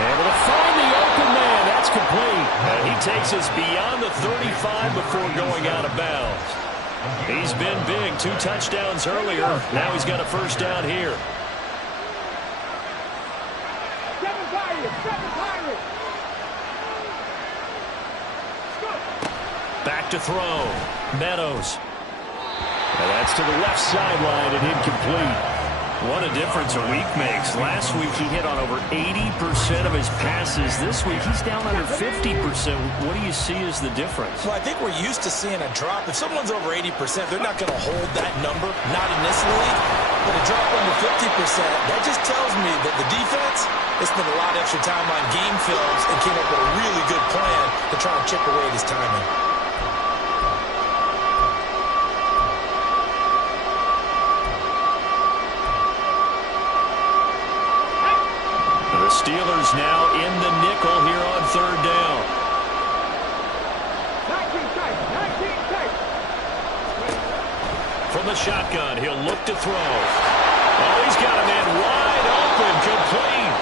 Able to find the open man. That's complete. And he takes us beyond the 35 before going out of bounds. He's been big. 2 touchdowns earlier. Now he's got a first down here. Back to throw. Meadows. And that's to the left sideline and incomplete. What a difference a week makes. Last week he hit on over 80% of his passes. This week he's down under 50%. What do you see as the difference? Well, I think we're used to seeing a drop. If someone's over 80%, they're not going to hold that number, not in this league. But a drop under 50%, that just tells me that the defense has spent a lot of extra time on game films and came up with a really good plan to try and chip away at his timing. The Steelers now in the nickel here on third down. From the shotgun, he'll look to throw. Oh, he's got a man wide open, complete.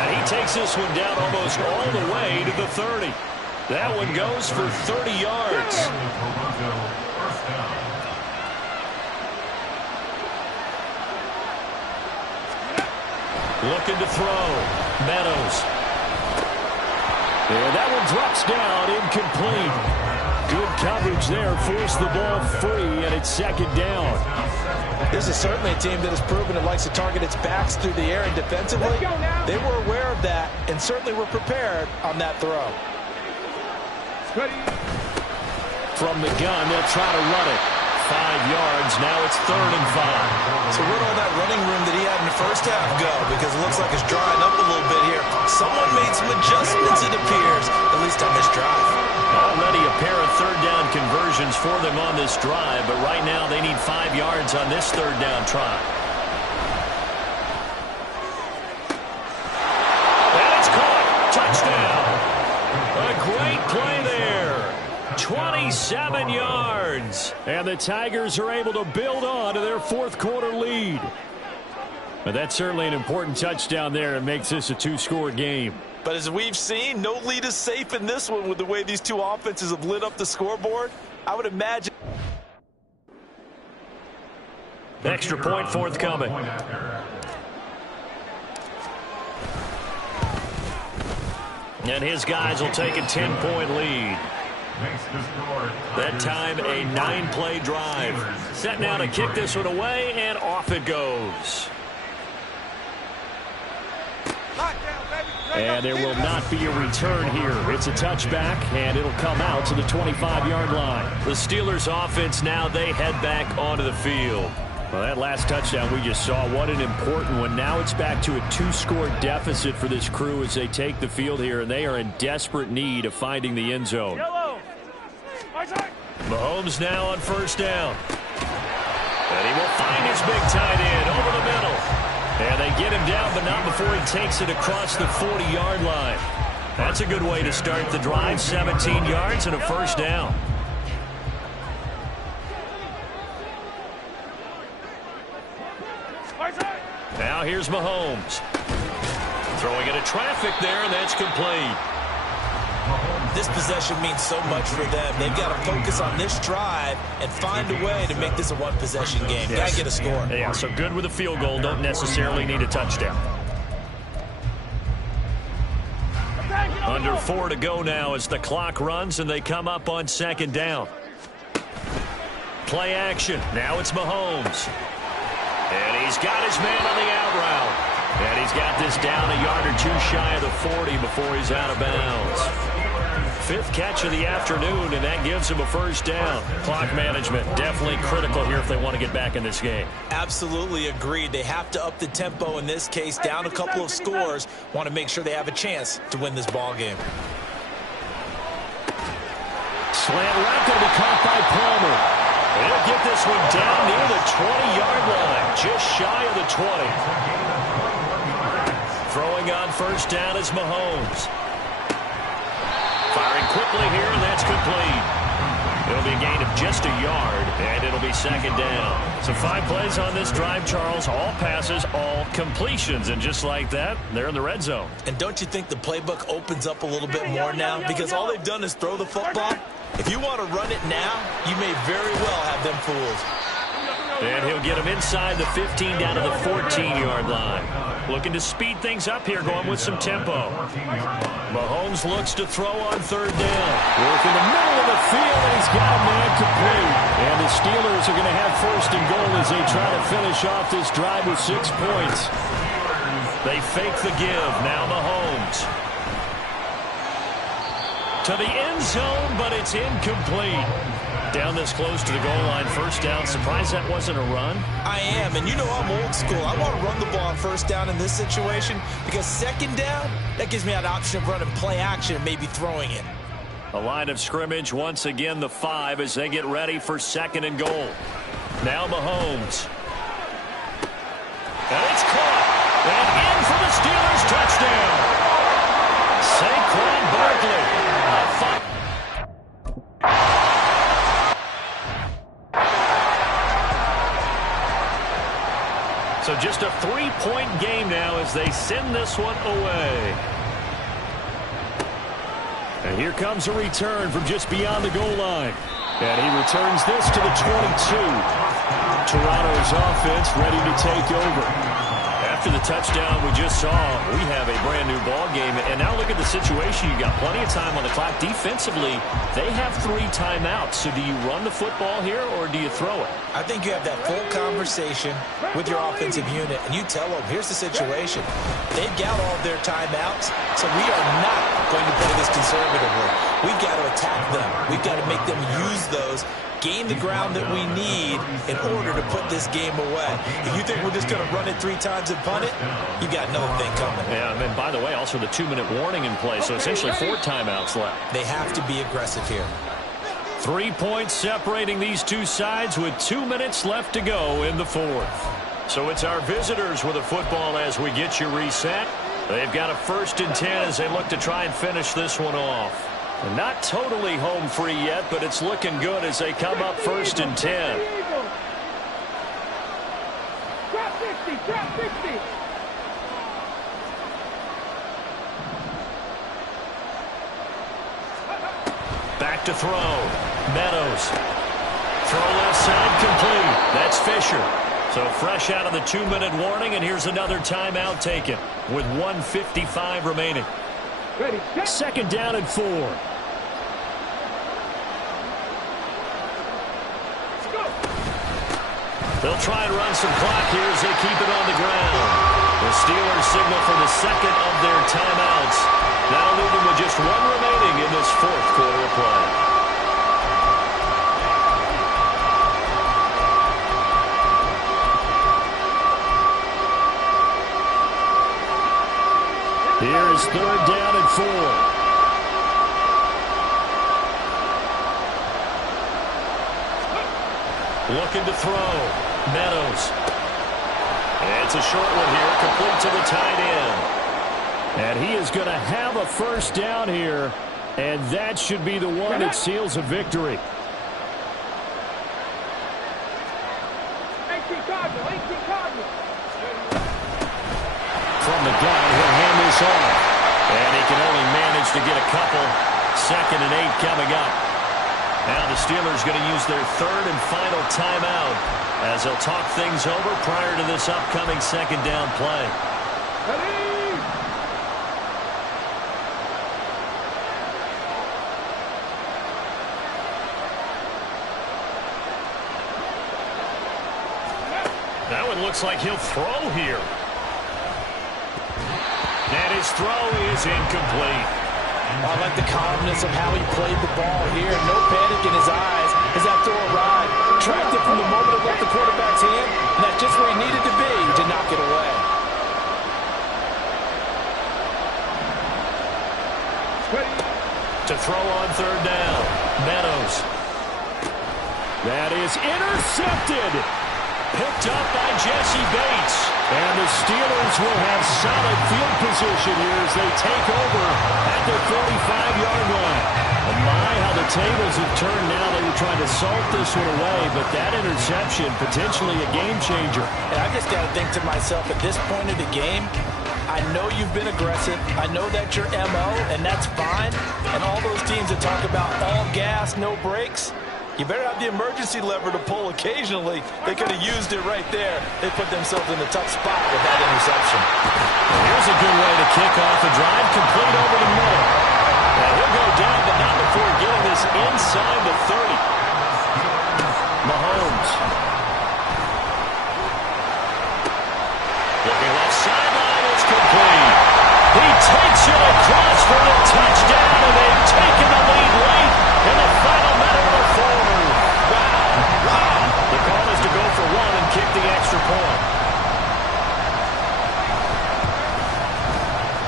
And he takes this one down almost all the way to the 30. That one goes for 30 yards. Looking to throw. Meadows. And that one drops down, incomplete. Good coverage there, forced the ball free, and it's second down. This is certainly a team that has proven it likes to target its backs through the air, and defensively, they were aware of that and certainly were prepared on that throw. From the gun, they'll try to run it. 5 yards, now it's 3rd and 5. So where'd all that running room that he had in the first half go? Because it looks like it's drying up a little bit here. Someone made some adjustments, it appears, at least on this drive. Already a pair of third down conversions for them on this drive, but right now they need 5 yards on this third down try. And it's caught. Touchdown. A great play there. 27 yards. And the Tigers are able to build on to their 4th quarter lead. But that's certainly an important touchdown there. It makes this a 2-score game. But as we've seen, no lead is safe in this one with the way these two offenses have lit up the scoreboard. I would imagine. Extra point forthcoming. And his guys will take a 10-point lead. That time a 9-play drive. Set now to kick this one away, and off it goes. And there will not be a return here. It's a touchback, and it'll come out to the 25-yard line. The Steelers offense now, they head back onto the field. Well, that last touchdown we just saw, what an important one. Now it's back to a 2-score deficit for this crew as they take the field here, and they are in desperate need of finding the end zone. Mahomes now on first down. And he will find his big tight end over the middle. And they get him down, but not before he takes it across the 40-yard line. That's a good way to start the drive. 17 yards and a first down. Now here's Mahomes. Throwing into traffic there, and that's complete. This possession means so much for them. They've got to focus on this drive and find a way to make this a one-possession game. Yes. Got to get a score. Yeah, so good with a field goal. Don't necessarily need a touchdown. Under 4 to go now as the clock runs, and they come up on second down. Play action. Now it's Mahomes. And he's got his man on the out route. And he's got this down a yard or two shy of the 40 before he's out of bounds. fifth catch of the afternoon, and that gives him a first down. Clock management definitely critical here if they want to get back in this game. Absolutely agreed. They have to up the tempo in this case, down a couple of scores. Want to make sure they have a chance to win this ball game. Slant route going to be caught by Palmer. He'll get this one down near the 20-yard line, just shy of the 20. Throwing on first down is Mahomes. Firing quickly here, and that's complete. It'll be a gain of just a yard, and it'll be second down. So 5 plays on this drive, Charles. All passes, all completions. And just like that, they're in the red zone. And don't you think the playbook opens up a little bit more now? Because all they've done is throw the football. If you want to run it now, you may very well have them fooled. And he'll get him inside the 15 down to the 14-yard line. Looking to speed things up here, going with some tempo. Mahomes looks to throw on third down. Work in the middle of the field, and he's got a man complete. And the Steelers are going to have first and goal as they try to finish off this drive with 6 points. They fake the give. Now Mahomes. To the end zone, but it's incomplete. Down this close to the goal line, first down. Surprised that wasn't a run? I am, and you know I'm old school. I want to run the ball on first down in this situation because second down, that gives me that option of running play action and maybe throwing it. A line of scrimmage, once again the 5 as they get ready for second and goal. Now Mahomes. And it's caught. And in for the Steelers touchdown. Saquon Barkley. So just a 3-point game now as they send this one away. And here comes a return from just beyond the goal line. And he returns this to the 22. Toronto's offense ready to take over. After the touchdown we just saw, we have a brand new ball game. And now look at the situation. You got plenty of time on the clock. Defensively, they have 3 timeouts. So do you run the football here or do you throw it? I think you have that full conversation with your offensive unit, and you tell them, here's the situation. They've got all of their timeouts, so we are not going to play this conservatively. We've got to attack them. We've got to make them use those, gain the ground that we need in order to put this game away. If you think we're just going to run it 3 times and punt it, you've got another thing coming. Yeah, and by the way, also the 2-minute warning in play, so essentially 4 timeouts left. They have to be aggressive here. 3 points separating these two sides with 2 minutes left to go in the 4th. So it's our visitors with the football as we get you reset. They've got a 1st and 10 as they look to try and finish this one off. And not totally home free yet, but it's looking good as they come up 1st and 10. Drop 60, drop 60. Back to throw. Meadows. Throw left side complete. That's Fisher. So fresh out of the 2-minute warning, and here's another timeout taken with 1:55 remaining. Ready, set. Second down and 4. They'll try and run some clock here as they keep it on the ground. The Steelers signal for the second of their timeouts. That'll leave them with just 1 remaining in this 4th quarter of play. Here is 3rd down and 4. Looking to throw. Meadows. It's a short one here, complete to the tight end. And he is going to have a first down here, and that should be the one that seals a victory. 18 Cardinal, 18 Cardinal. From the gun, he'll hand this off. And he can only manage to get a couple. 2nd and 8 coming up. Now the Steelers going to use their 3rd and final timeout as they'll talk things over prior to this upcoming 2nd down play. Ready? That one looks like he'll throw here. And his throw is incomplete. I like the calmness of how he played the ball here. No panic in his eyes as that throw arrived. Tracked it from the moment it left the quarterback's hand, and that's just where he needed to be to knock it away. To throw on third down, Meadows. That is intercepted. Picked up by Jesse Bates. And the Steelers will have solid field position here as they take over at their 45-yard line. And my, how the tables have turned now. They were trying to salt this one away, but that interception, potentially a game changer. And I just got to think to myself, at this point of the game, I know you've been aggressive. I know that's your MO, and that's fine. And all those teams that talk about all gas, no brakes, you better have the emergency lever to pull occasionally. They could have used it right there. They put themselves in a tough spot with that interception. Here's a good way to kick off the drive, complete over the middle. Now he'll go down, but not before getting this inside the 30. Mahomes. Looking left sideline, it's complete. He takes it across for the touchdown, and they've taken the lead late in the final minute of the fourth. Wow. The call is to go for one and kick the extra point.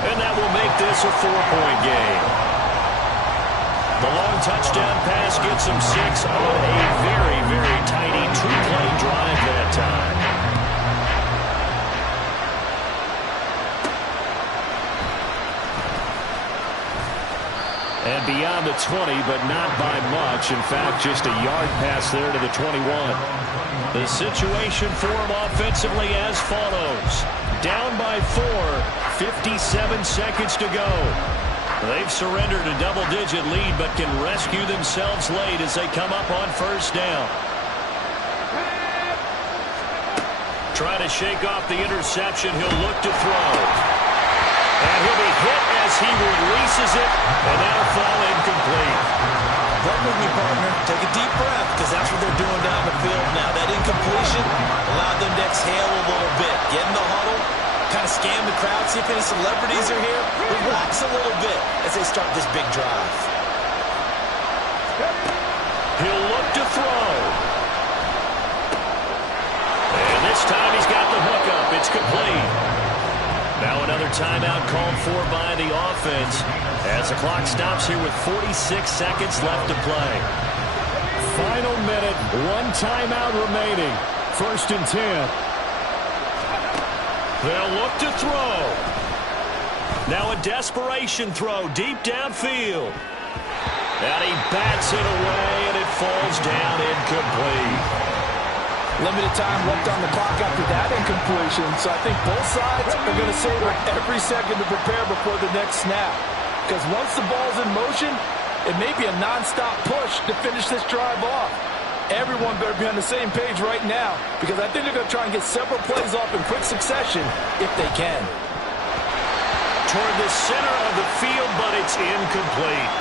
And that will make this a 4-point game. The long touchdown pass gets him 6 on a very, very tiny 2-play drive that time. And beyond the 20, but not by much. In fact, just a yard pass there to the 21. The situation for him offensively as follows. Down by 4, 57 seconds to go. They've surrendered a double-digit lead, but can rescue themselves late as they come up on first down. Trying to shake off the interception. He'll look to throw. And he'll be hit as he releases it, and that'll fall incomplete. Run with me, partner. Take a deep breath, because that's what they're doing down the field now. That incompletion allowed them to exhale a little bit. Get in the huddle, kind of scan the crowd, see if any celebrities are here. Relax a little bit as they start this big drive. He'll look to throw. And this time he's got the hook up. It's complete. Now another timeout called for by the offense as the clock stops here with 46 seconds left to play. Final minute, 1 timeout remaining. 1st and 10. They'll look to throw. Now a desperation throw deep downfield. And he bats it away, and it falls down incomplete. Limited time left on the clock after that incompletion, so I think both sides are going to savor every second to prepare before the next snap. Because once the ball's in motion, it may be a non-stop push to finish this drive off. Everyone better be on the same page right now, because I think they're going to try and get several plays off in quick succession if they can. Toward the center of the field, but it's incomplete.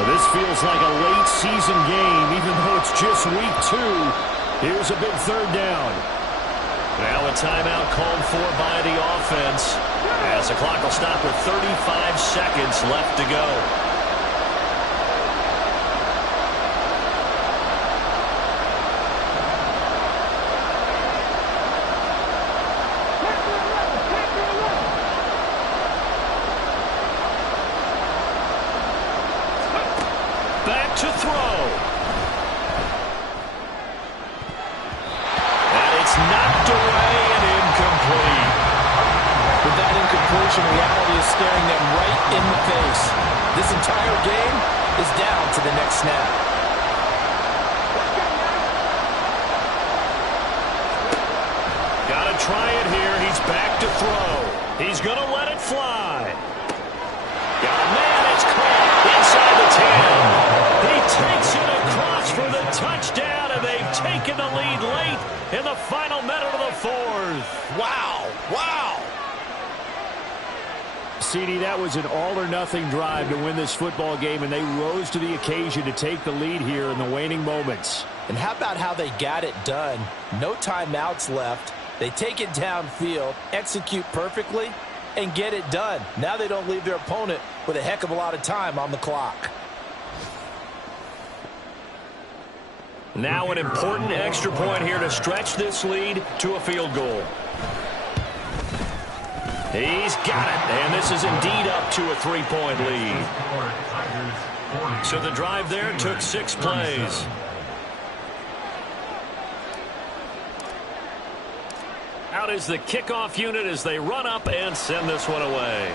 This feels like a late season game, even though it's just week 2. Here's a big 3rd down. Now a timeout called for by the offense as the clock will stop with 35 seconds left to go. Back to throw. And it's knocked away and incomplete. With that incompletion, reality is staring them right in the face. This entire game is down to the next snap. Gotta try it here. He's back to throw. He's gonna let it fly. Got a man. It's caught inside the 10. He takes it across for the touchdown, and they've taken the lead late in the final minute of the 4th. Wow. Wow. CD, that was an all-or-nothing drive to win this football game, and they rose to the occasion to take the lead here in the waning moments. And how about how they got it done? No timeouts left. They take it downfield, execute perfectly, and get it done. Now they don't leave their opponent with a heck of a lot of time on the clock. Now an important extra point here to stretch this lead to a field goal. He's got it, and this is indeed up to a 3-point lead. So the drive there took 6 plays. Out is the kickoff unit as they run up and send this one away.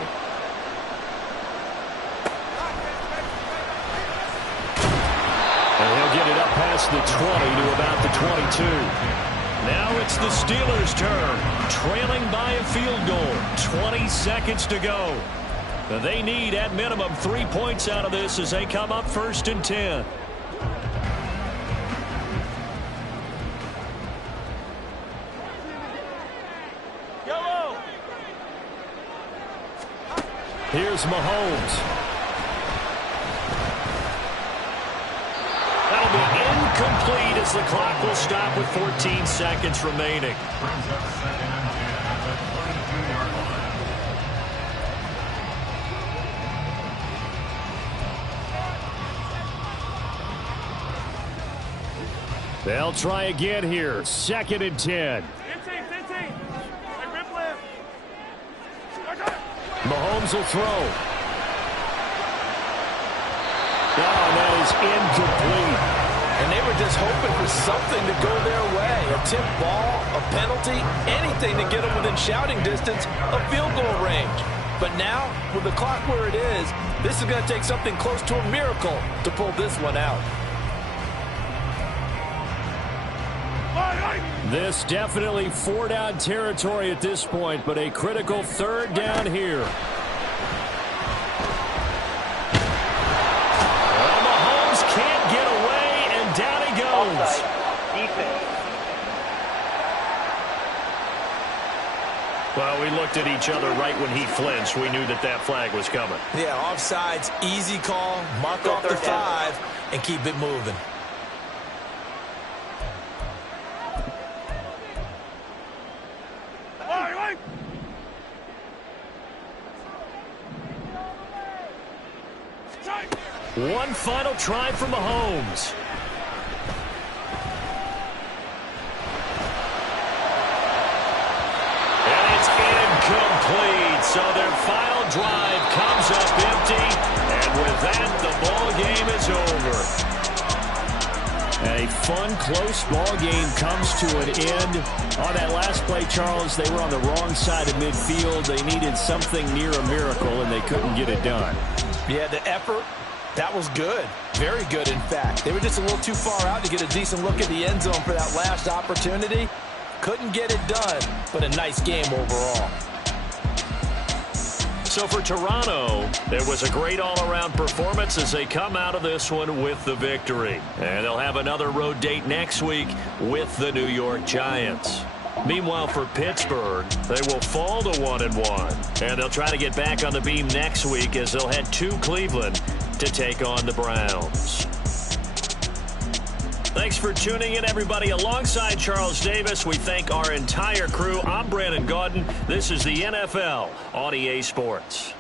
And he'll get it up past the 20 to about the 22. Now it's the Steelers' turn, trailing by a field goal. 20 seconds to go. They need at minimum 3 points out of this as they come up 1st and 10. Here's Mahomes. That'll be incomplete as the clock will stop with 14 seconds remaining. Brings up 2nd and 10 at the 22-yard line. They'll try again here. 2nd and 10. Mahomes will throw. Oh, that is incomplete. And they were just hoping for something to go their way. A tip ball, a penalty, anything to get them within shouting distance of field goal range. But now, with the clock where it is, this is going to take something close to a miracle to pull this one out. This definitely 4-down territory at this point, but a critical 3rd down here. Well, Mahomes can't get away, and down he goes. Well, we looked at each other right when he flinched. We knew that that flag was coming. Yeah, offsides, easy call, mark off the 5, and keep it moving. One final try for Mahomes. And it's incomplete. So their final drive comes up empty. And with that, the ball game is over. A fun, close ball game comes to an end. On that last play, Charles, they were on the wrong side of midfield. They needed something near a miracle, and they couldn't get it done. Yeah, the effort, that was good. Very good, in fact. They were just a little too far out to get a decent look at the end zone for that last opportunity. Couldn't get it done, but a nice game overall. So for Toronto, there was a great all-around performance as they come out of this one with the victory. And they'll have another road date next week with the New York Giants. Meanwhile, for Pittsburgh, they will fall to 1-1. And they'll try to get back on the beam next week as they'll head to Cleveland to take on the Browns. Thanks for tuning in, everybody. Alongside Charles Davis, we thank our entire crew. I'm Brandon Gaudin. This is the NFL on EA Sports.